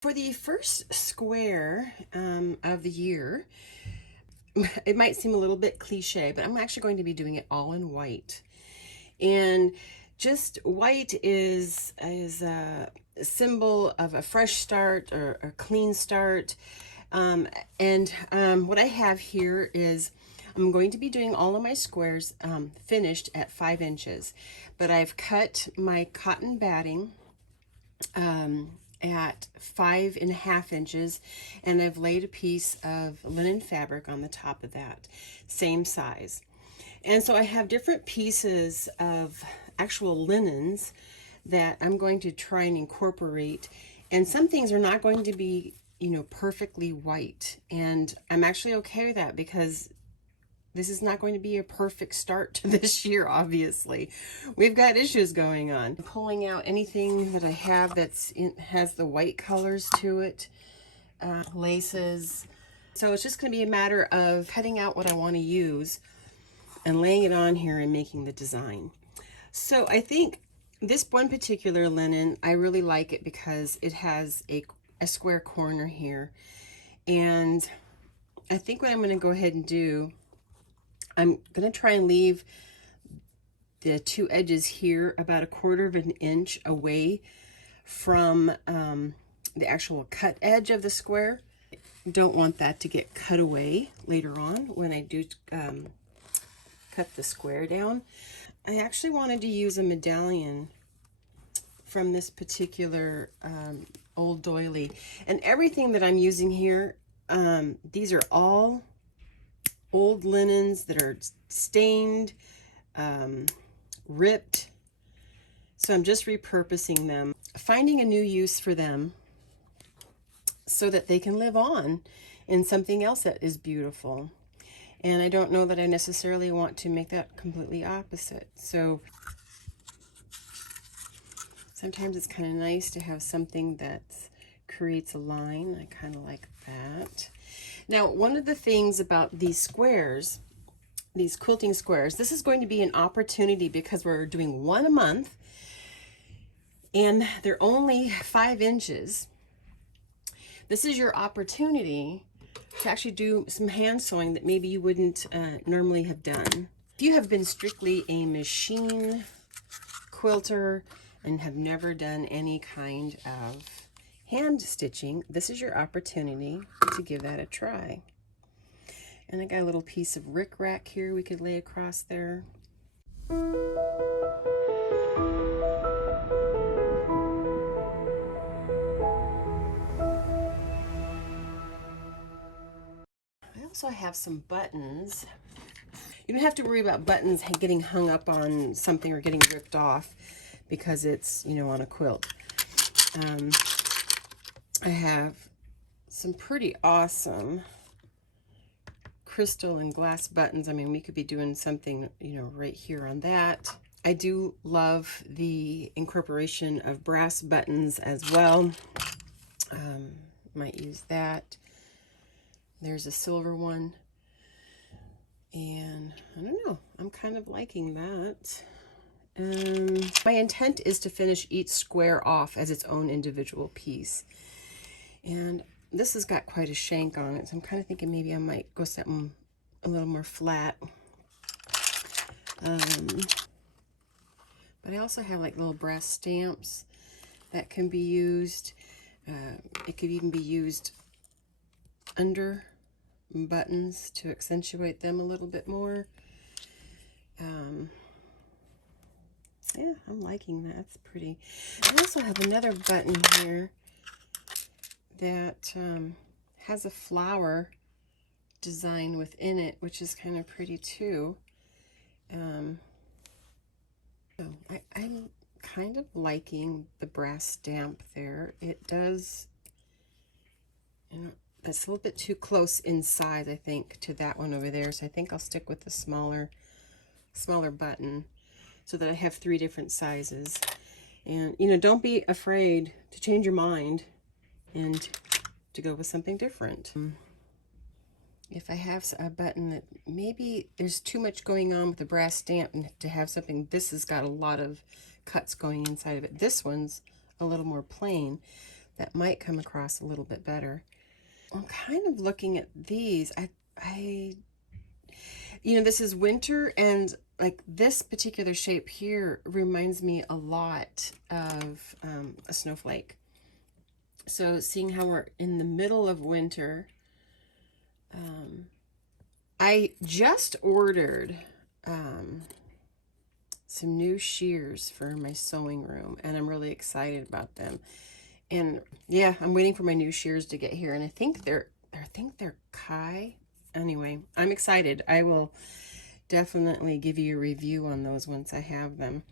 For the first square of the year, it might seem a little bit cliche, but I'm actually going to be doing it all in white. And just white is a symbol of a fresh start or a clean start. What I have here is I'm going to be doing all of my squares finished at 5 inches, but I've cut my cotton batting at 5.5 inches, and I've laid a piece of linen fabric on the top of that, same size. And so I have different pieces of actual linens that I'm going to try and incorporate, and some things are not going to be, perfectly white, and I'm actually okay with that because this is not going to be a perfect start to this year, obviously. We've got issues going on. I'm pulling out anything that I have has the white colors to it, laces. So it's just going to be a matter of cutting out what I want to use and laying it on here and making the design. So I think this one particular linen, I really like it because it has a square corner here. And I think what I'm going to go ahead and do, I'm going to try and leave the two edges here about 1/4 of an inch away from the actual cut edge of the square. Don't want that to get cut away later on when I do cut the square down. I actually wanted to use a medallion from this particular old doily, and everything that I'm using here, these are all old linens that are stained, ripped, so I'm just repurposing them, finding a new use for them so that they can live on in something else that is beautiful. And I don't know that I necessarily want to make that completely opposite. So sometimes it's kind of nice to have something that creates a line. I kind of like that. Now, one of the things about these squares, these quilting squares, this is going to be an opportunity because we're doing one a month and they're only 5 inches. This is your opportunity to actually do some hand sewing that maybe you wouldn't normally have done. If you have been strictly a machine quilter and have never done any kind of hand stitching, this is your opportunity to give that a try. And I got a little piece of rickrack here we could lay across there. I also have some buttons. You don't have to worry about buttons getting hung up on something or getting ripped off because it's, on a quilt. I have some pretty awesome crystal and glass buttons. I mean, we could be doing something, right here on that. I do love the incorporation of brass buttons as well. Might use that. There's a silver one. And I don't know, I'm kind of liking that. My intent is to finish each square off as its own individual piece. And this has got quite a shank on it, so I'm kind of thinking maybe I might go something a little more flat. But I also have like little brass stamps that can be used. It could even be used under buttons to accentuate them a little bit more. Yeah, I'm liking that. It's pretty. I also have another button here that has a flower design within it, which is kind of pretty too. So I'm kind of liking the brass stamp there. It does, that's a little bit too close in size, I think, to that one over there. So I think I'll stick with the smaller button so that I have 3 different sizes. And, don't be afraid to change your mind and to go with something different. If I have a button that maybe there's too much going on with the brass stamp and to have something, this has got a lot of cuts going inside of it. This one's a little more plain. that might come across a little bit better. I'm kind of looking at these. This is winter, and like this particular shape here reminds me a lot of a snowflake. So seeing how we're in the middle of winter, I just ordered some new shears for my sewing room, and I'm really excited about them. And yeah, I'm waiting for my new shears to get here, and I think they're Kai. Anyway, I'm excited. I will definitely give you a review on those once I have them.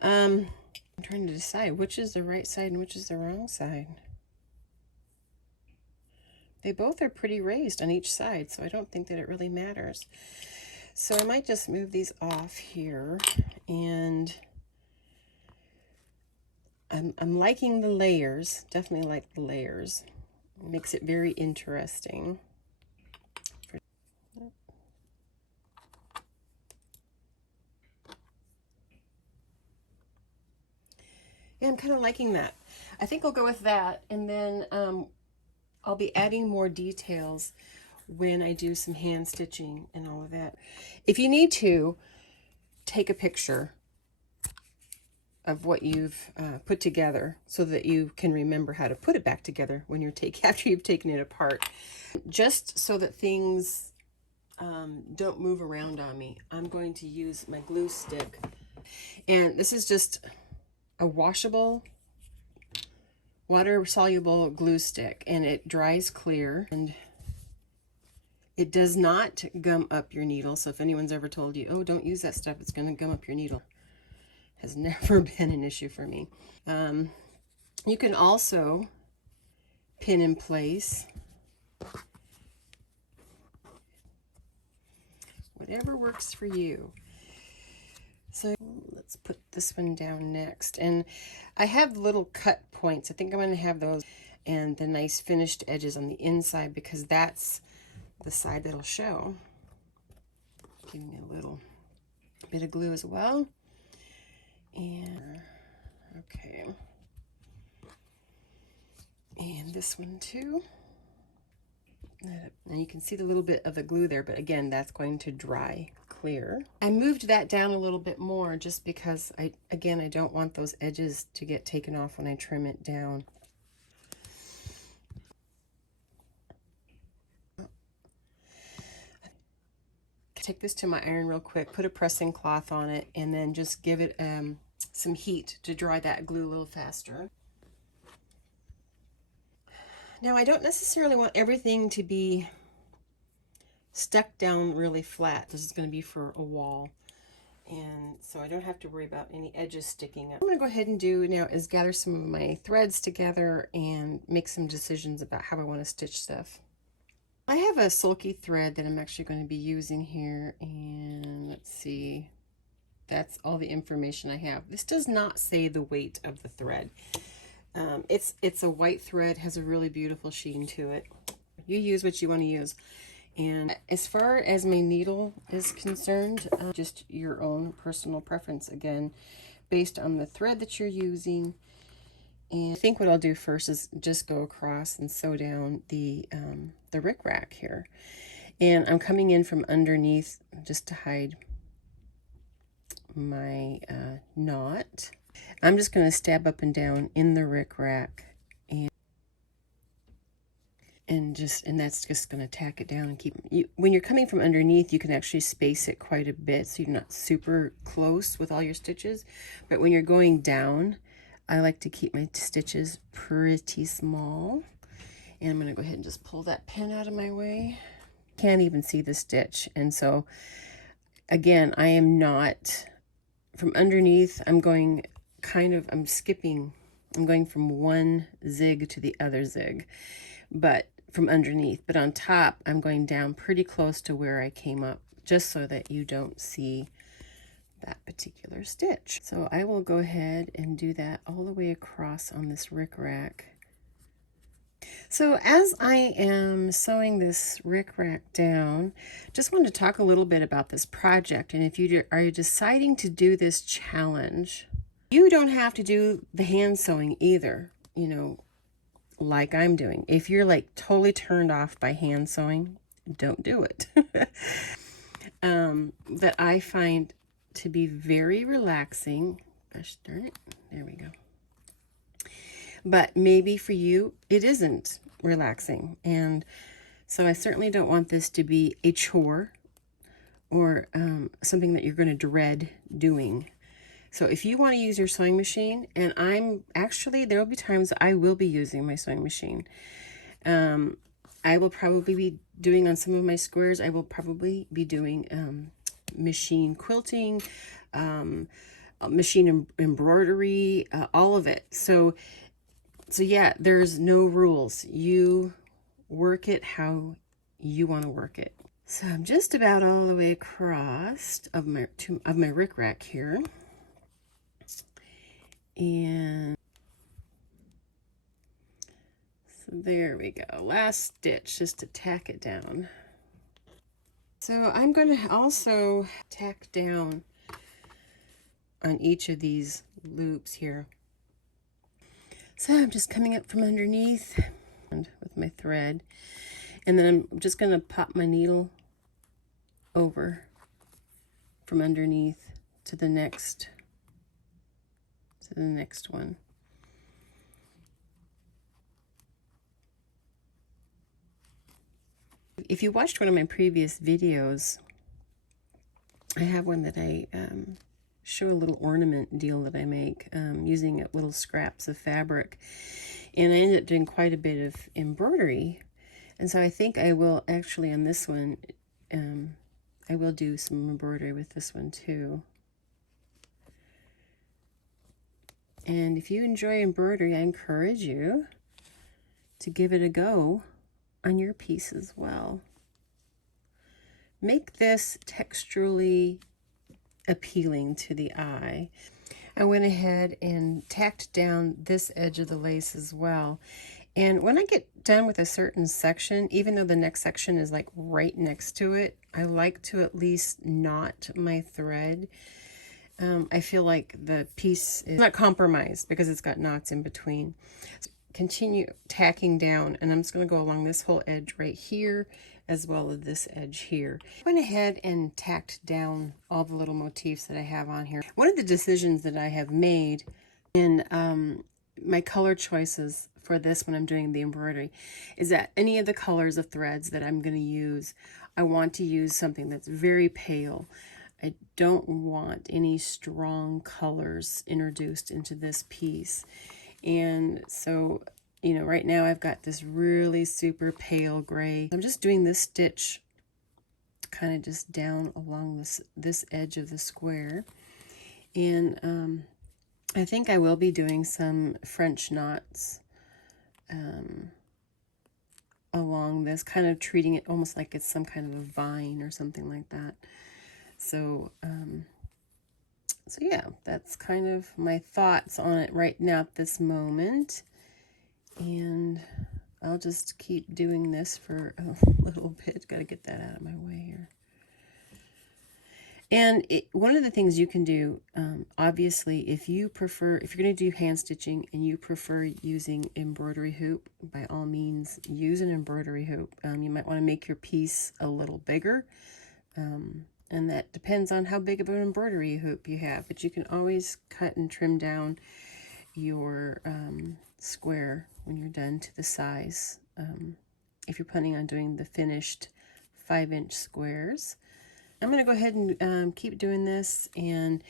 I'm trying to decide which is the right side and which is the wrong side. They both are pretty raised on each side, so I don't think that it really matters. So I might just move these off here, and I'm liking the layers. Definitely like the layers. It makes it very interesting. Yeah, I'm kind of liking that. I think I'll go with that, and then I'll be adding more details when I do some hand stitching and all of that. If you need to, take a picture of what you've put together so that you can remember how to put it back together when you're after you've taken it apart. Just so that things don't move around on me, I'm going to use my glue stick. And this is just a washable, water-soluble glue stick, and it dries clear, and it does not gum up your needle. So if anyone's ever told you, oh, don't use that stuff, it's going to gum up your needle, has never been an issue for me. You can also pin in place whatever works for you. So let's put this one down next. And I have little cut points. I think I'm going to have those and the nice finished edges on the inside, because that's the side that'll show. Giving me a little bit of glue as well. And okay. And this one too. And you can see the little bit of the glue there, but again, that's going to dry clear. I moved that down a little bit more just because I don't want those edges to get taken off when I trim it down. Take this to my iron real quick, put a pressing cloth on it, and then just give it some heat to dry that glue a little faster. Now, I don't necessarily want everything to be stuck down really flat. This is going to be for a wall, and so I don't have to worry about any edges sticking up. What I'm going to go ahead and do now is gather some of my threads together and make some decisions about how I want to stitch stuff. I have a sulky thread that I'm actually going to be using here, and let's see, that's all the information I have. This does not say the weight of the thread. It's a white thread, has a really beautiful sheen to it. You use what you want to use. And as far as my needle is concerned, just your own personal preference, again, based on the thread that you're using. And I think what I'll do first is just go across and sew down the rickrack here. And I'm coming in from underneath just to hide my knot. I'm just going to stab up and down in the rickrack, and that's just going to tack it down and keep you. When you're coming from underneath, you can actually space it quite a bit so you're not super close with all your stitches. But when you're going down, I like to keep my stitches pretty small. And I'm going to go ahead and just pull that pin out of my way. Can't even see the stitch. And so again, I am not from underneath. I'm going from one zig to the other zig, but from underneath. But on top, I'm going down pretty close to where I came up, just so that you don't see that particular stitch. So I will go ahead and do that all the way across on this rickrack. So as I am sewing this rickrack down, just wanted to talk a little bit about this project. And if you are deciding to do this challenge, you don't have to do the hand sewing either. You know, like I'm doing. If you're like totally turned off by hand sewing, don't do it. That I find to be very relaxing. Gosh darn it. There we go. But maybe for you, it isn't relaxing. And so I certainly don't want this to be a chore or something that you're going to dread doing. So if you want to use your sewing machine, and there will be times I will be using my sewing machine. I will probably be doing on some of my squares, I will probably be doing machine quilting, machine embroidery, all of it. So yeah, there's no rules. You work it how you want to work it. So I'm just about all the way across of my rickrack here. And so there we go. Last stitch just to tack it down. So I'm going to also tack down on each of these loops here. So I'm just coming up from underneath and with my thread, and then I'm just going to pop my needle over from underneath to the next one. If you watched one of my previous videos, I have one that I show a little ornament deal that I make using little scraps of fabric, and I ended up doing quite a bit of embroidery. And so I think I will actually on this one, I will do some embroidery with this one too. And if you enjoy embroidery, I encourage you to give it a go on your piece as well. Make this texturally appealing to the eye. I went ahead and tacked down this edge of the lace as well. And when I get done with a certain section, even though the next section is like right next to it, I like to at least knot my thread. I feel like the piece is not compromised because it's got knots in between. So continue tacking down, and I'm just going to go along this whole edge right here as well as this edge here. I went ahead and tacked down all the little motifs that I have on here. One of the decisions that I have made in my color choices for this when I'm doing the embroidery is that any of the colors of threads that I'm going to use, I want to use something that's very pale. I don't want any strong colors introduced into this piece. And so, you know, right now I've got this really super pale gray. I'm just doing this stitch kind of just down along this edge of the square. And I think I will be doing some French knots along this, kind of treating it almost like it's some kind of a vine or something like that. So, so yeah, that's kind of my thoughts on it right now at this moment. And I'll just keep doing this for a little bit. Got to get that out of my way here. And one of the things you can do, obviously, if you're going to do hand stitching and you prefer using embroidery hoop, by all means, use an embroidery hoop. You might want to make your piece a little bigger. And that depends on how big of an embroidery hoop you have. But you can always cut and trim down your square when you're done to the size. If you're planning on doing the finished 5-inch squares. I'm going to go ahead and keep doing this, and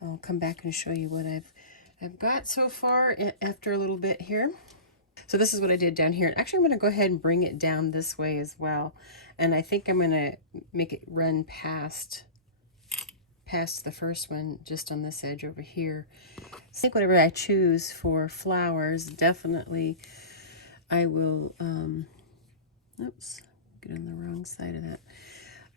I'll come back and show you what I've got so far after a little bit here. So this is what I did down here. Actually, I'm going to go ahead and bring it down this way as well. And I think I'm going to make it run past the first one just on this edge over here. I think whatever I choose for flowers, definitely I will, oops, get on the wrong side of that.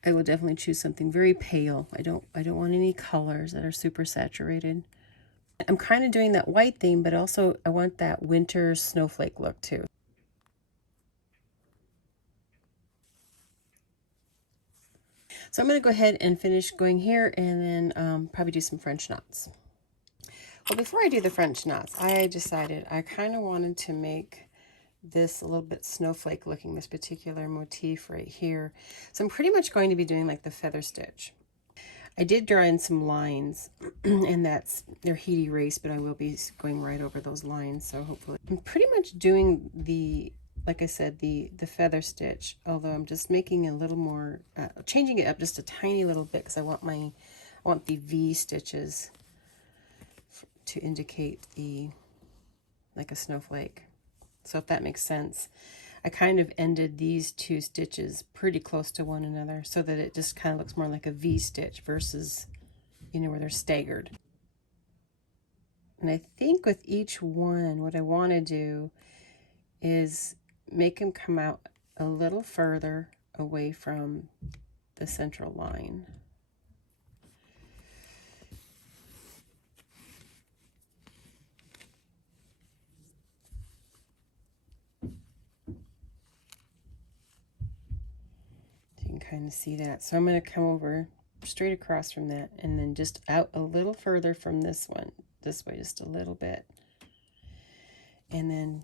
I will definitely choose something very pale. I don't want any colors that are super saturated. I'm kind of doing that white theme, but also I want that winter snowflake look too. So I'm going to go ahead and finish going here, and then probably do some French knots. Well, before I do the French knots, I decided I kind of wanted to make this a little bit snowflake looking, this particular motif right here. So I'm pretty much going to be doing like the feather stitch. I did draw in some lines, and they're heat erased, but I will be going right over those lines, so hopefully. I'm pretty much doing the, like I said, the feather stitch, although I'm just making a little more, changing it up just a tiny little bit, because I want the V stitches to indicate like a snowflake. So if that makes sense. I kind of ended these two stitches pretty close to one another so that it just kind of looks more like a V stitch versus, where they're staggered. And I think with each one, what I want to do is make them come out a little further away from the central line. You can kind of see that. So I'm going to come over straight across from that and then just out a little further from this one, this way just a little bit. And then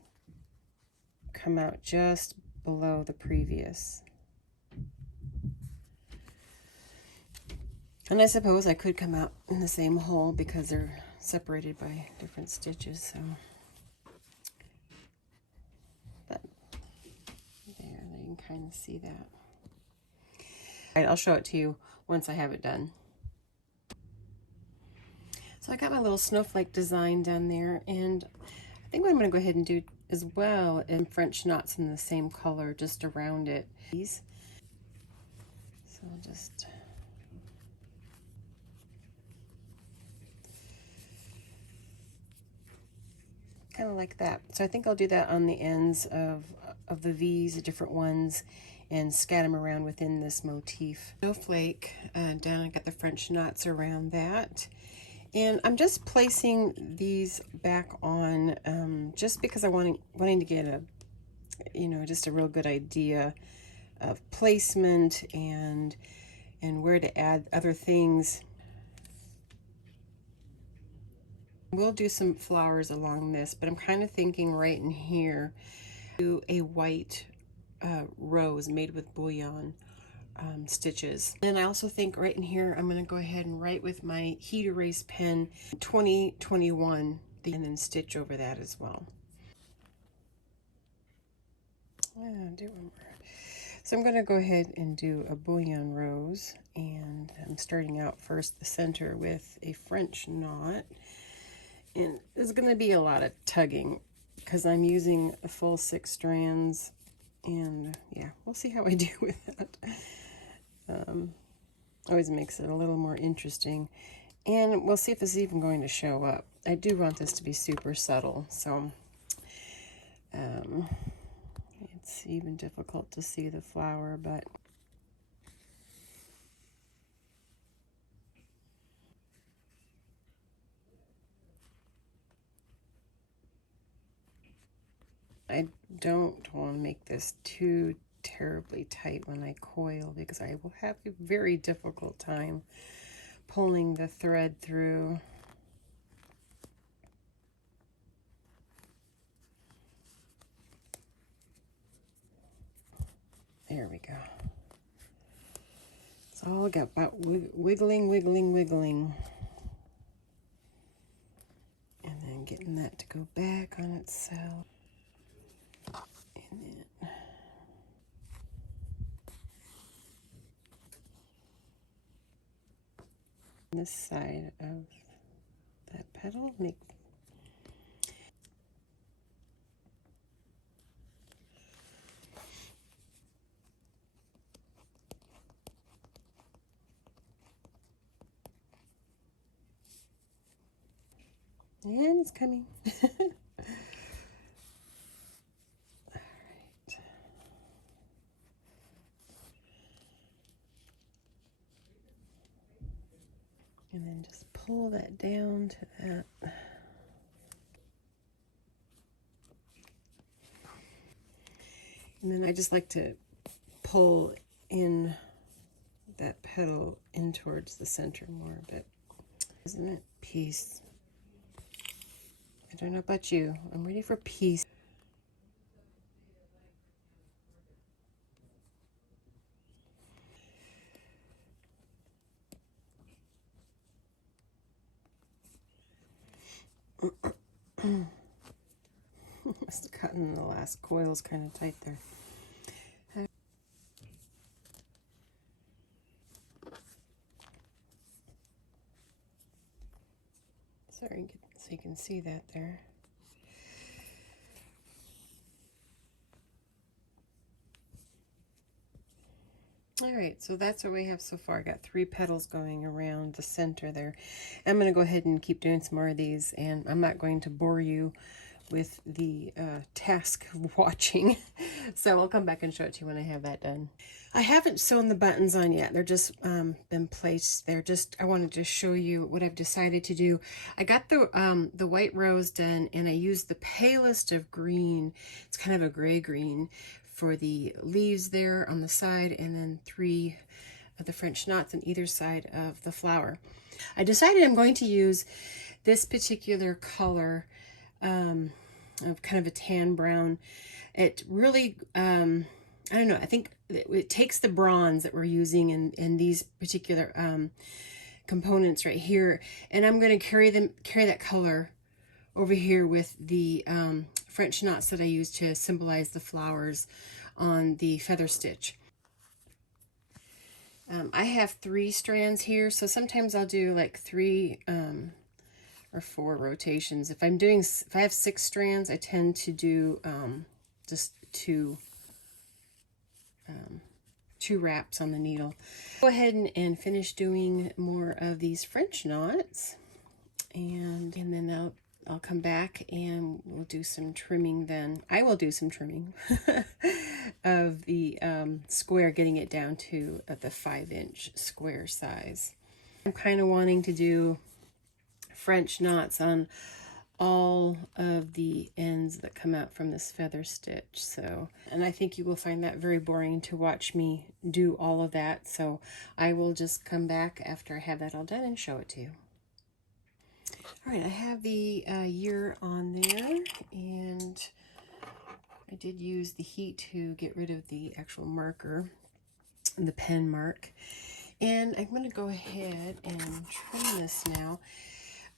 come out just below the previous. And I suppose I could come out in the same hole because they're separated by different stitches, so. But there, you can kind of see that. All right, I'll show it to you once I have it done. So I got my little snowflake design done there, and I think what I'm going to go ahead and do as well is French knots in the same color just around it. So I'll just kind of like that. So I think I'll do that on the ends of the V's, the different ones, and scatter them around within this motif. Snowflake down, I got the French knots around that. And I'm just placing these back on just because I wanting to get a, just a real good idea of placement and where to add other things. We'll do some flowers along this, but I'm kind of thinking right in here, do a white rose made with bouillon stitches. And I also think right in here, I'm going to go ahead and write with my heat erase pen 2021 and then stitch over that as well. Do one more. So I'm going to go ahead and do a bouillon rose, and I'm starting out first the center with a French knot. And there's going to be a lot of tugging because I'm using a full 6 strands, and yeah, we'll see how I do with that. Always makes it a little more interesting, and we'll see if this is even going to show up. I do want this to be super subtle, so it's even difficult to see the flower, but I don't want to make this too terribly tight when I coil, because I will have a very difficult time pulling the thread through. There we go. It's all about wiggling, wiggling, wiggling. And then getting that to go back on itself. And then this side of that petal, make and it's coming. All right. And then just pull that down to that. And then I just like to pull in that petal in towards the center more, but isn't it peace? I don't know about you. I'm ready for peace. Must have gotten the last coils kind of tight there. Sorry, so you can see that there. All right, so that's what we have so far. I got 3 petals going around the center there. I'm going to go ahead and keep doing some more of these, and I'm not going to bore you with the task of watching. So I'll come back and show it to you when I have that done. I haven't sewn the buttons on yet. They're just been placed there. I wanted to show you what I've decided to do. I got the white rose done, and I used the palest of green. It's kind of a gray green for the leaves there on the side, and then 3 of the French knots on either side of the flower. I decided I'm going to use this particular color of kind of a tan brown. It really, I don't know, I think it takes the bronze that we're using in these particular components right here, and I'm going to carry that color over here with the French knots that I use to symbolize the flowers on the feather stitch. I have 3 strands here, so sometimes I'll do like 3 or 4 rotations. If I have 6 strands, I tend to do just 2 wraps on the needle. Go ahead and finish doing more of these French knots, and then I'll come back and we'll do some trimming then. I will do some trimming of the square, getting it down to the 5-inch square size. I'm kind of wanting to do French knots on all of the ends that come out from this feather stitch. And I think you will find that very boring to watch me do all of that. So I will just come back after I have that all done and show it to you. All right, I have the year on there, and I did use the heat to get rid of the actual marker, the pen mark. And I'm going to go ahead and trim this now.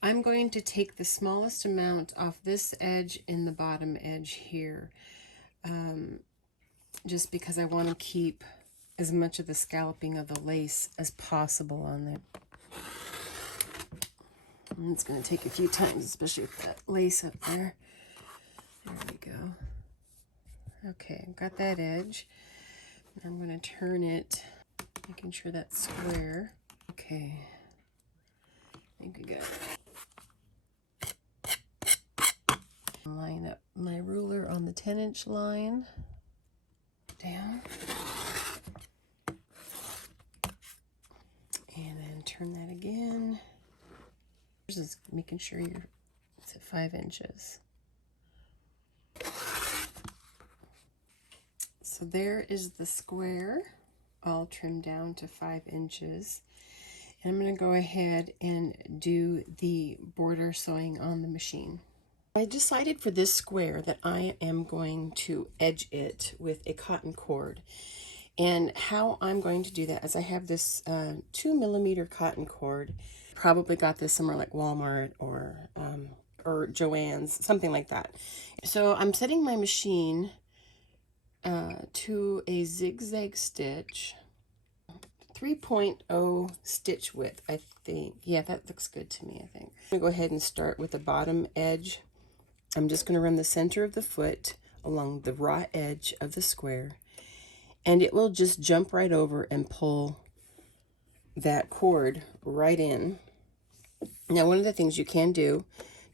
I'm going to take the smallest amount off this edge and the bottom edge here, just because I want to keep as much of the scalloping of the lace as possible on there. And it's going to take a few times, especially with that lace up there. There we go. Okay, I've got that edge. I'm going to turn it, making sure that's square. Okay, I think we got it. Line up my ruler on the 10-inch line. Down. And then turn that again. Just making sure it's at 5 inches. So there is the square, all trimmed down to 5 inches. And I'm going to go ahead and do the border sewing on the machine. I decided for this square that I am going to edge it with a cotton cord. And how I'm going to do that is I have this 2mm cotton cord. Probably got this somewhere like Walmart or Joann's, something like that. So I'm setting my machine to a zigzag stitch, 3.0 stitch width, I think. Yeah, that looks good to me, I think. I'm going to go ahead and start with the bottom edge. I'm just going to run the center of the foot along the raw edge of the square, and it will just jump right over and pull that cord right in. Now, one of the things you can do,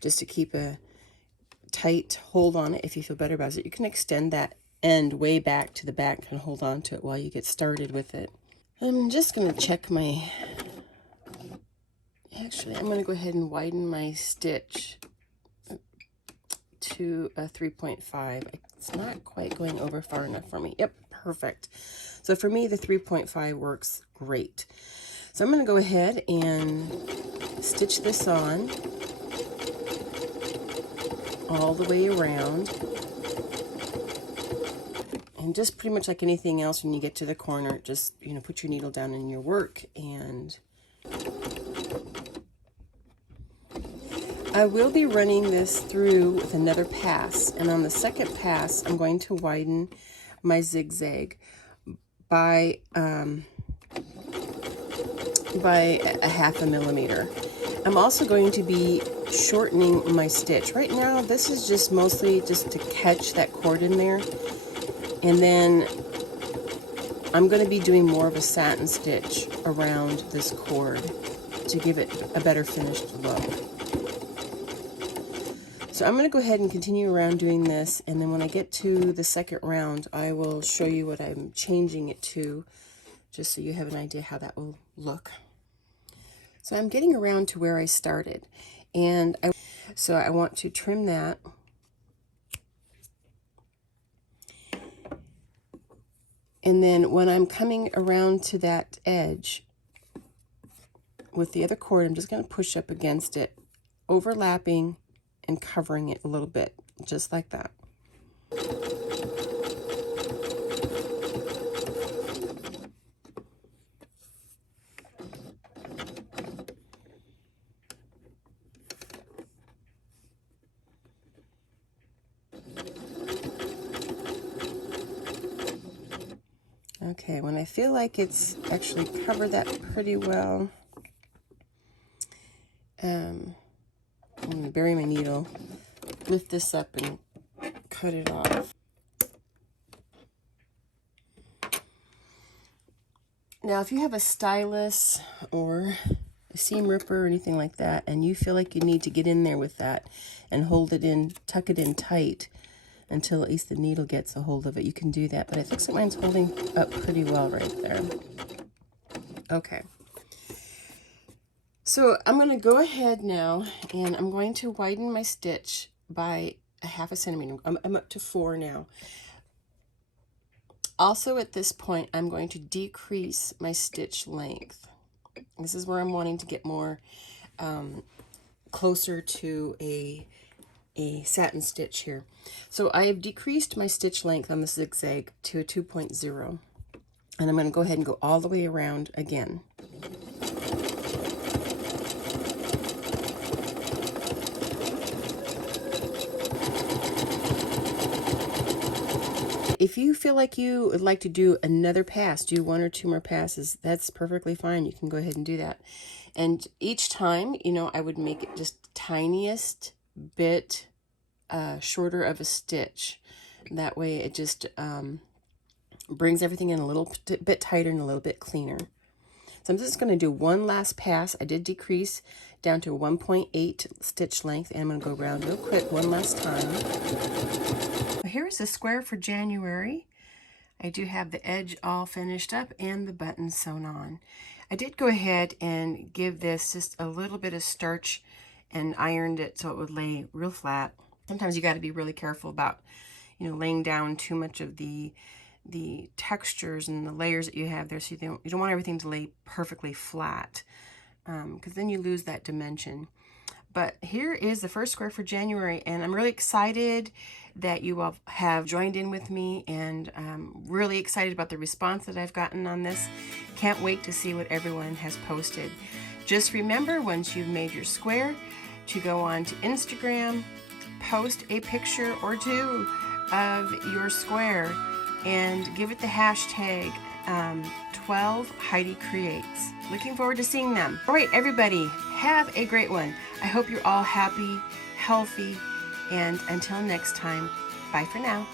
just to keep a tight hold on it, if you feel better about it, you can extend that end way back to the back and hold on to it while you get started with it. I'm just going to check my... Actually, I'm going to go ahead and widen my stitch to a 3.5. It's not quite going over far enough for me. Yep, perfect. So for me, the 3.5 works great. So I'm going to go ahead and stitch this on all the way around. And just pretty much like anything else, when you get to the corner, just, put your needle down in your work. And I will be running this through with another pass, and on the second pass I'm going to widen my zigzag by a 1/2 millimeter. I'm also going to be shortening my stitch. Right now this is just mostly just to catch that cord in there, and then I'm going to be doing more of a satin stitch around this cord to give it a better finished look. So I'm going to go ahead and continue around doing this, and then when I get to the second round, I will show you what I'm changing it to, just so you have an idea how that will look. So I'm getting around to where I started, and so I want to trim that. And then when I'm coming around to that edge with the other cord, I'm just going to push up against it, overlapping and covering it a little bit, just like that. Okay, when I feel like it's actually covered that pretty well, I'm going to bury my needle, lift this up and cut it off. Now, if you have a stylus or a seam ripper or anything like that, and you feel like you need to get in there with that and hold it in, tuck it in tight until at least the needle gets a hold of it, you can do that. But I think mine's holding up pretty well right there. Okay. So I'm going to go ahead now, and I'm going to widen my stitch by a 1/2 centimeter. I'm up to 4 now. Also at this point, I'm going to decrease my stitch length. This is where I'm wanting to get more closer to a satin stitch here. So I have decreased my stitch length on the zigzag to a 2.0, and I'm going to go ahead and go all the way around again. If you feel like you would like to do another pass, do 1 or 2 more passes, that's perfectly fine. You can go ahead and do that. And each time, you know, I would make it just the tiniest bit shorter of a stitch. That way it just brings everything in a little bit tighter and a little bit cleaner. So I'm just going to do one last pass. I did decrease down to 1.8 stitch length, and I'm going to go around real quick one last time. Here's the square for January. I do have the edge all finished up and the buttons sewn on. I did go ahead and give this just a little bit of starch and ironed it so it would lay real flat. Sometimes you got to be really careful about, you know, laying down too much of the textures and the layers that you have there, so you don't want everything to lay perfectly flat, because then you lose that dimension. But here is the first square for January, and I'm really excited that you all have joined in with me, and really excited about the response that I've gotten on this. Can't wait to see what everyone has posted. Just remember, once you've made your square, to go on to Instagram, post a picture or 2 of your square, and give it the hashtag 12 Heidi Creates. Looking forward to seeing them. All right, everybody, have a great one. I hope you're all happy, healthy, and until next time, bye for now.